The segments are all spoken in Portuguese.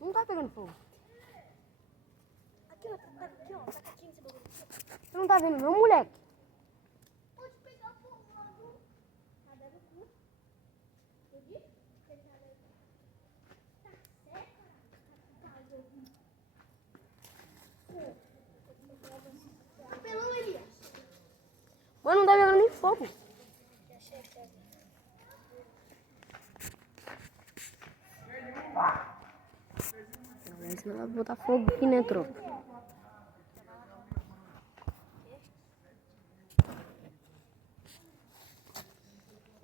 Não tá pegando fogo. Aqui, ó. Tá aqui, ó. Tá aqui nesse bagulho. Você não tá vendo não, moleque? Pode pegar fogo, mano. Nada no cu. Entendi? Tá certo, caralho. Papelão, Elias. Mano, não tá pegando nem fogo. Senão vai botar fogo aqui, né, tropa?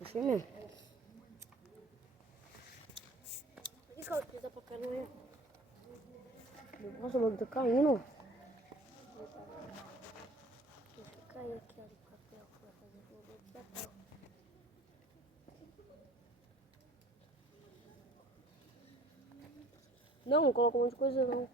Deixa eu ver. Por que eu fiz a papelão aí? Nossa, o bagulho tá caindo. Deixa eu cair aqui, ó, do papel. Pra fazer fogo de papel. Não, não coloca um monte de coisa não.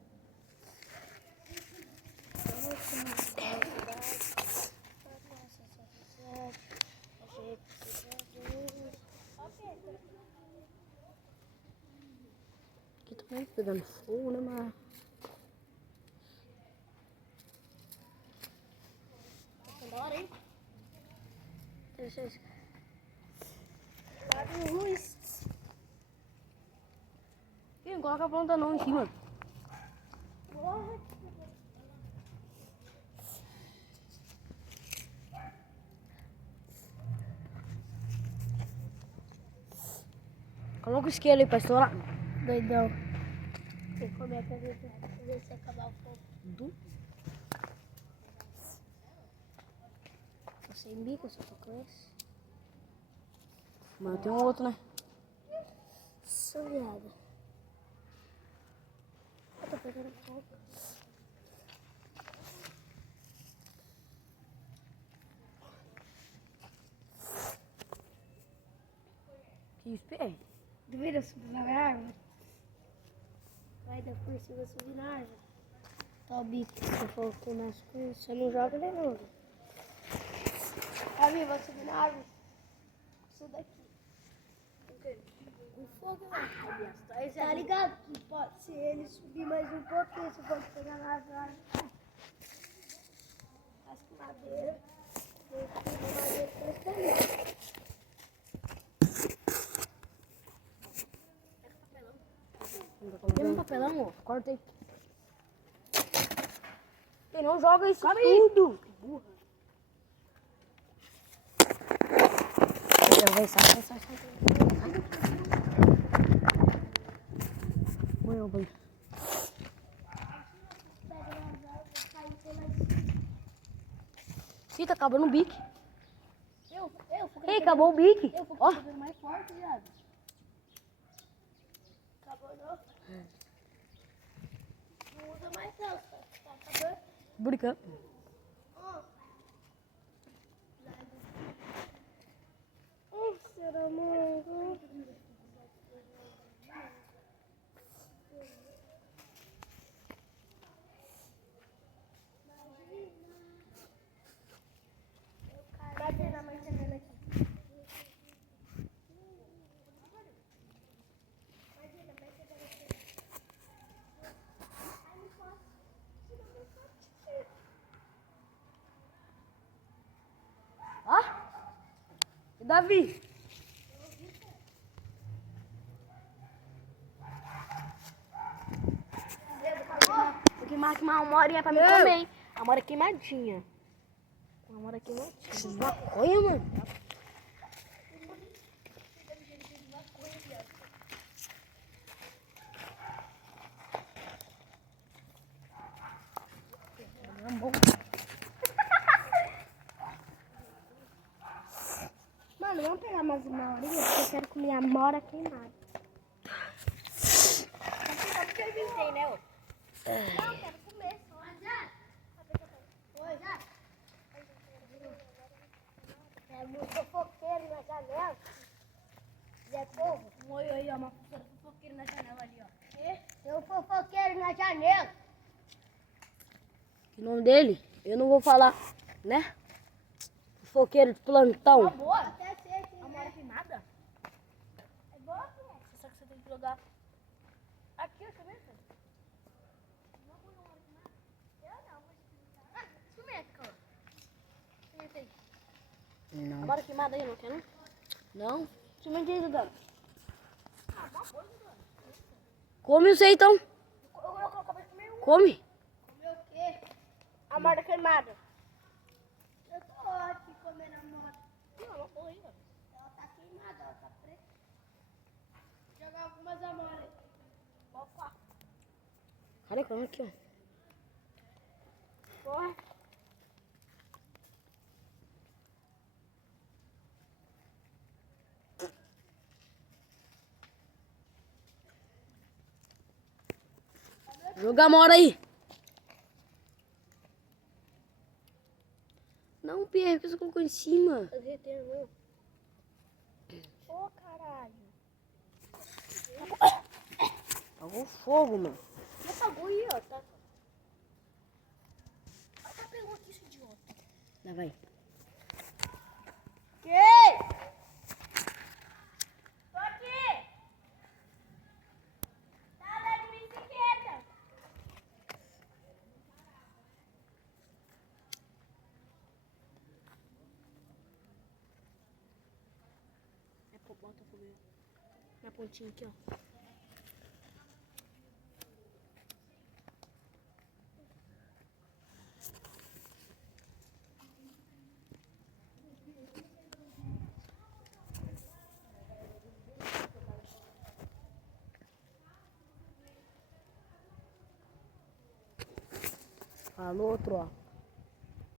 Aqui também tá pegando fogo, né, mas... Bora, hein? Deixa isso. Lado luz. Ih, não coloca a planta não em cima. Porra. Coloca o isqueiro aí pra estourar. Doidão. Tem que comer pra ver se acabar o fogo. Tô sem bico, só tô com esse. Mas tem um outro, né? Sou viada. Eu tô pegando fogo. Que espera. Duvida subir na árvore? Vai dar por cima subir na árvore. Tá o bico, se for queimar as coisas, você não joga de novo. Abi, vou subir na árvore. Isso daqui. O fogo lá. Tá ligado que pode, se ele subir mais um pouquinho, se for pegar na árvore, as madeiras. Eu tiro a madeira pra escolher. Tem um papelão, ó. Corta aí. E não joga isso Calma aí. tudo. Burra. Vai, sai. Põe o banho. Ih, tá acabando o bique. Ei, acabou o bique. Ó. Mais forte, viado. Acabou, não? Não usa mais não, tá acabando. Brincando. Será muito? Imagina a mãe chegando aqui. Ó. E Davi? Vou queimar uma horinha pra mim comer, hein? A mora queimadinha. Uma mora queimadinha. Esses maconha, mano. Mano, vamos pegar mais uma horinha porque eu quero comer a mora queimada. Só porque eu inventei, né, ô? Não, eu quero comer só. Oi, já? É muito fofoqueiro na janela. Zé Povo. Oi, ó, uma fofoqueira na janela ali, ó. Tem um fofoqueiro na janela. O nome dele, eu não vou falar, né? Fofoqueiro de plantão. Boa. Até sei aqui, A mora né? queimada? É boa, né? Só que você tem que jogar aqui. Aqui, ó, experimenta. Experimenta, cara. Experimenta aí. Não. Agora queimada aí, não quer não? Não? Experimenta aí, Dudão. Come isso aí, então. Come. Comer o quê? A morda queimada. Eu tô aqui comendo a moto. Não porra aí, ó. Ela tá queimada, ela tá preta. Vou jogar algumas amoras. Opa. Olha, come aqui, ó. Porra. Joga a mora aí. Não, Pierre, por que você colocou em cima? Tá derretendo, não. Ô, caralho. Apagou o fogo, mano. Já apagou aí, ó. Tá. Ela pegou aqui, esse idiota. Lá vai. Que? Tô aqui. Tá andando de bicicleta. É, pô, bota o fogo aí. Na pontinha aqui, ó. Falou, outro, ó.